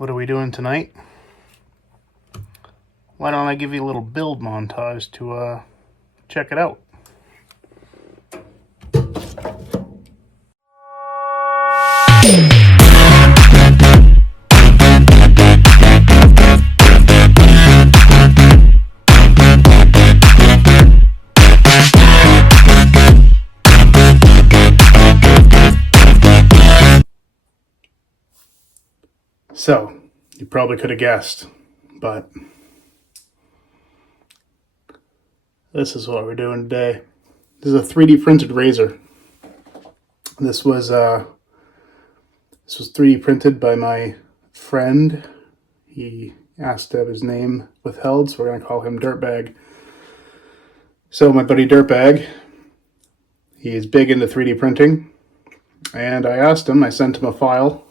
What are we doing tonight? Why don't I give you a little build montage to check it out? So, you probably could have guessed, but this is what we're doing today. This is a 3D printed razor. This was 3D printed by my friend. He asked to have his name withheld, so we're going to call him Dirtbag. So my buddy Dirtbag, he's big into 3D printing, and I sent him a file,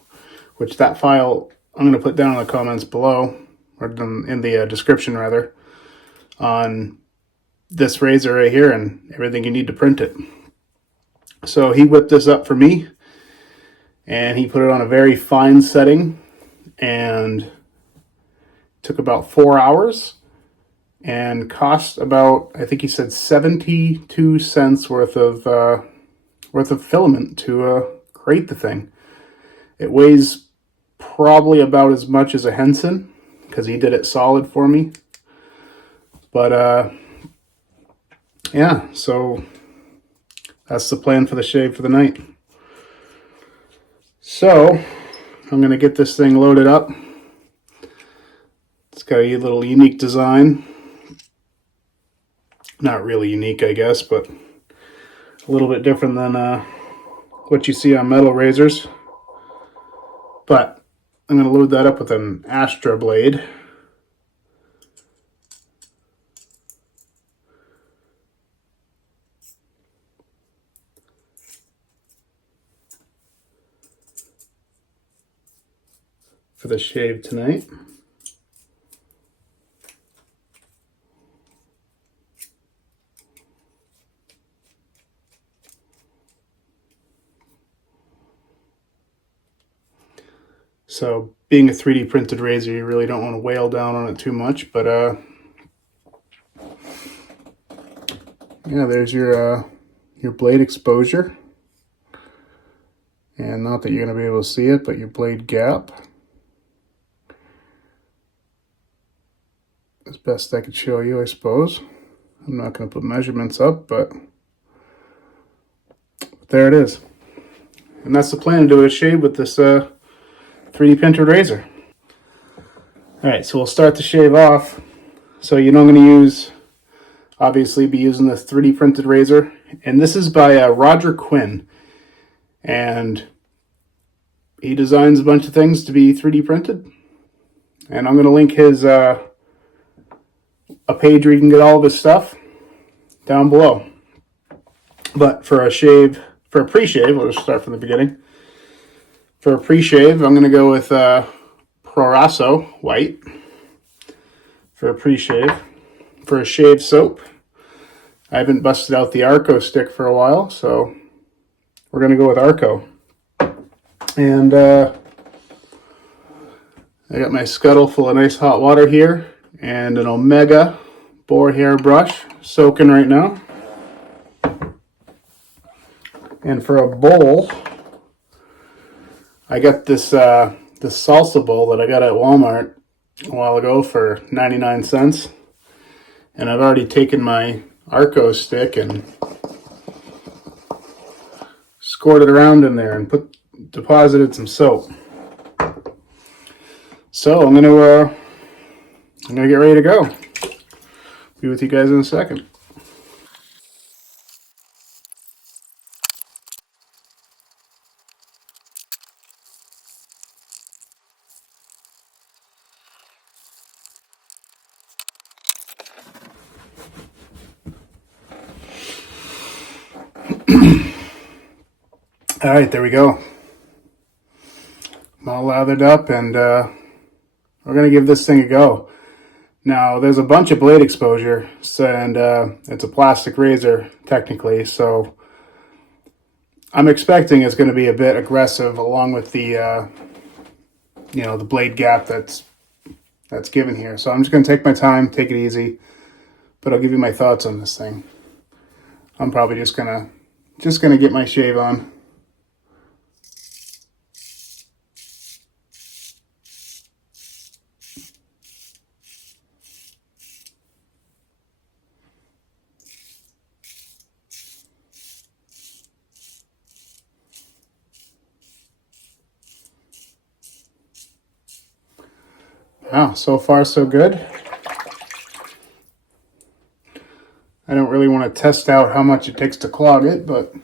which that file I'm going to put down in the comments below, or in the description rather, on this razor right here and everything you need to print it. So he whipped this up for me, and he put it on a very fine setting, and took about 4 hours, and cost about, I think he said 72 cents worth of filament to create the thing. It weighs probably about as much as a Henson, because he did it solid for me. But yeah, so that's the plan for the shave for the night. So I'm going to get this thing loaded up. It's got a little unique design. Not really unique, I guess, but a little bit different than what you see on metal razors. But I'm going to load that up with an Astra blade. For the shave tonight. So being a 3D printed razor, you really don't want to wail down on it too much, but yeah, there's your blade exposure. And not that you're going to be able to see it, but your blade gap. As best I could show you, I suppose. I'm not going to put measurements up, but there it is. And that's the plan, to do a shave with this 3D printed razor. Alright, so we'll start the shave off. So you know I'm going to obviously be using this 3D printed razor. And this is by Roger Quinn. And he designs a bunch of things to be 3D printed. And I'm going to link his a page where you can get all of his stuff down below. But for a pre-shave, we'll just start from the beginning. For a pre-shave, I'm going to go with Proraso White for a pre-shave. For a shave soap, I haven't busted out the Arco stick for a while, so we're going to go with Arco. And I got my scuttle full of nice hot water here, and an Omega boar hair brush soaking right now. And for a bowl, I got this salsa bowl that I got at Walmart a while ago for 99 cents. And I've already taken my Arco stick and scored it around in there and deposited some soap. So I'm gonna get ready to go. Be with you guys in a second. All right, there we go. I'm all lathered up, and we're gonna give this thing a go. Now, there's a bunch of blade exposure, and it's a plastic razor technically, so I'm expecting it's going to be a bit aggressive, along with the the blade gap that's given here. So I'm just going to take my time, take it easy, but I'll give you my thoughts on this thing. I'm probably just gonna get my shave on. Wow, so far so good. I don't really want to test out how much it takes to clog it, but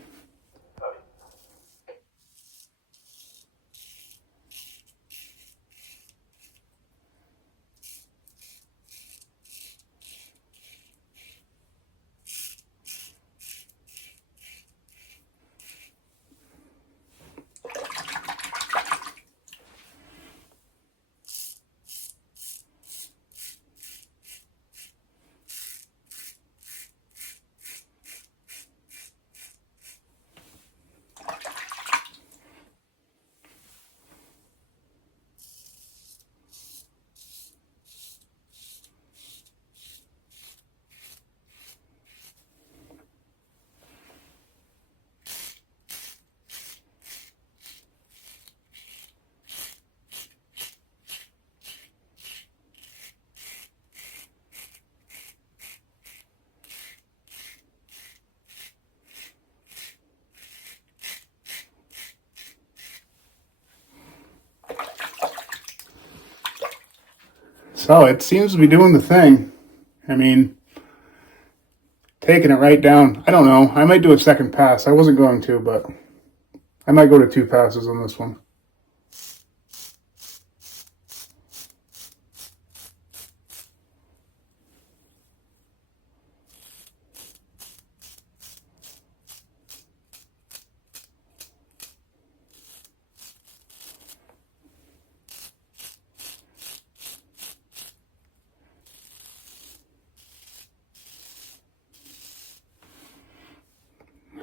so it seems to be doing the thing. I mean, taking it right down. I don't know. I might do a second pass. I wasn't going to, but I might go to 2 passes on this one.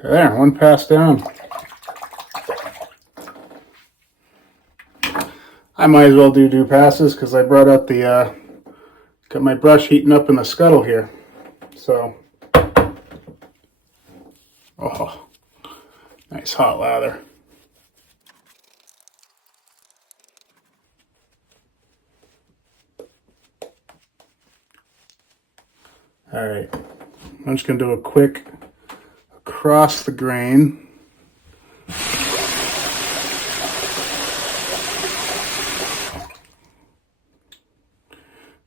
There, 1 pass down. I might as well do 2 passes because I brought out the, got my brush heating up in the scuttle here. So, oh, nice hot lather. All right, I'm just gonna do a quick across the grain.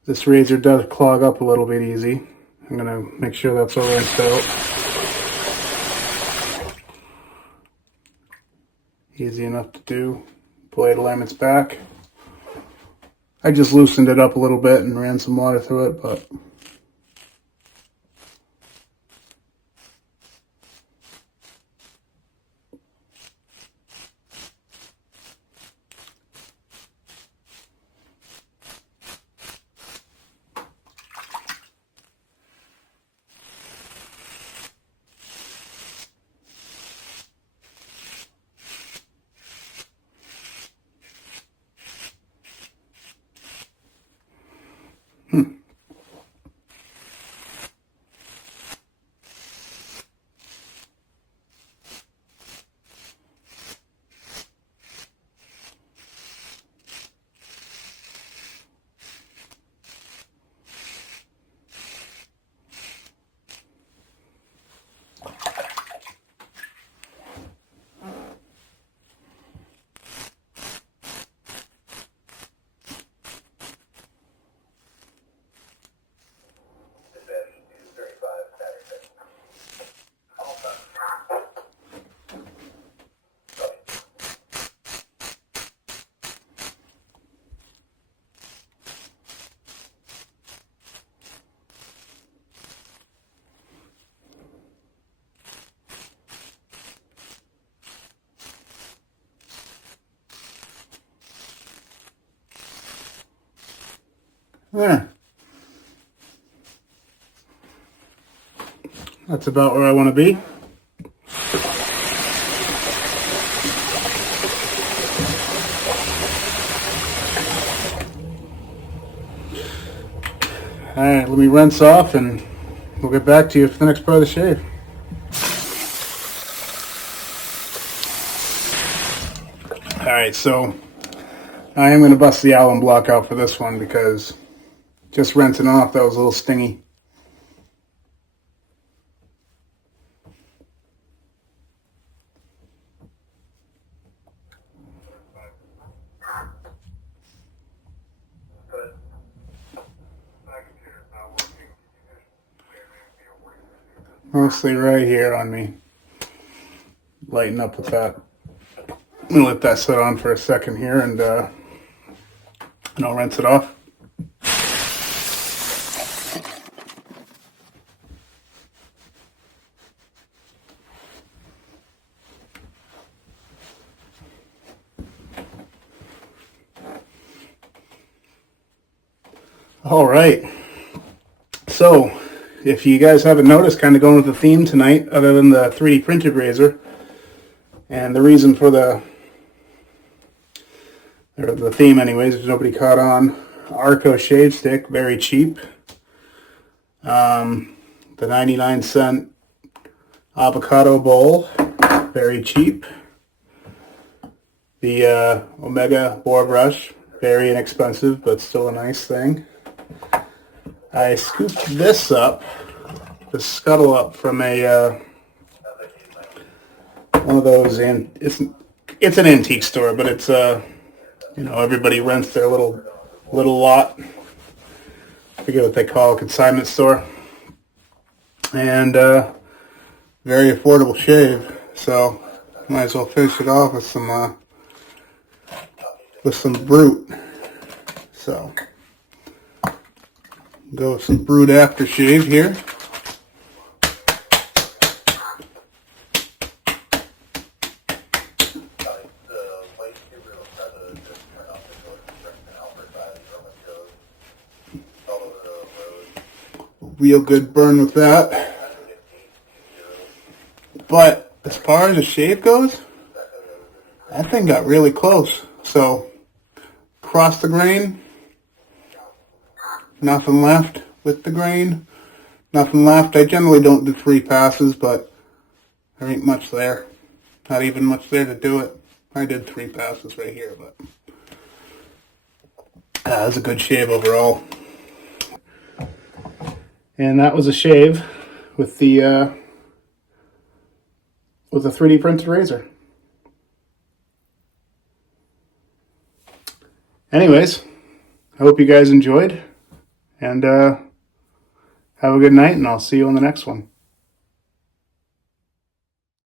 This razor does clog up a little bit easy. I'm gonna make sure that's all rinsed out. Easy enough to do. Blade alignment's back. I just loosened it up a little bit and ran some water through it, but there. That's about where I want to be. Alright, let me rinse off and we'll get back to you for the next part of the shave. Alright, so I am going to bust the alum block out for this one because just rinsing off, that was a little stingy. Mostly right here on me. Lighten up with that. I'm going to let that sit on for a second here and I'll rinse it off. All right. So, if you guys haven't noticed, kind of going with the theme tonight, other than the 3D printed razor, and the reason for the theme anyways, if nobody caught on, Arco shave stick, very cheap. The 99-cent avocado bowl, very cheap. The Omega boar brush, very inexpensive, but still a nice thing. I scooped this up, the scuttle up from a one of those, and it's an antique store, but it's you know, everybody rents their little lot. I forget what they call a consignment store, and very affordable shave. So might as well finish it off with some Brute. So go with some Brute aftershave here. Real good burn with that. But as far as the shave goes, that thing got really close. So across the grain, nothing left. With the grain, nothing left. I generally don't do 3 passes, but there ain't much there. Not even much there to do it. I did 3 passes right here, but that was a good shave overall. And that was a shave with the 3D printed razor. Anyways, I hope you guys enjoyed, and have a good night, and I'll see you on the next one.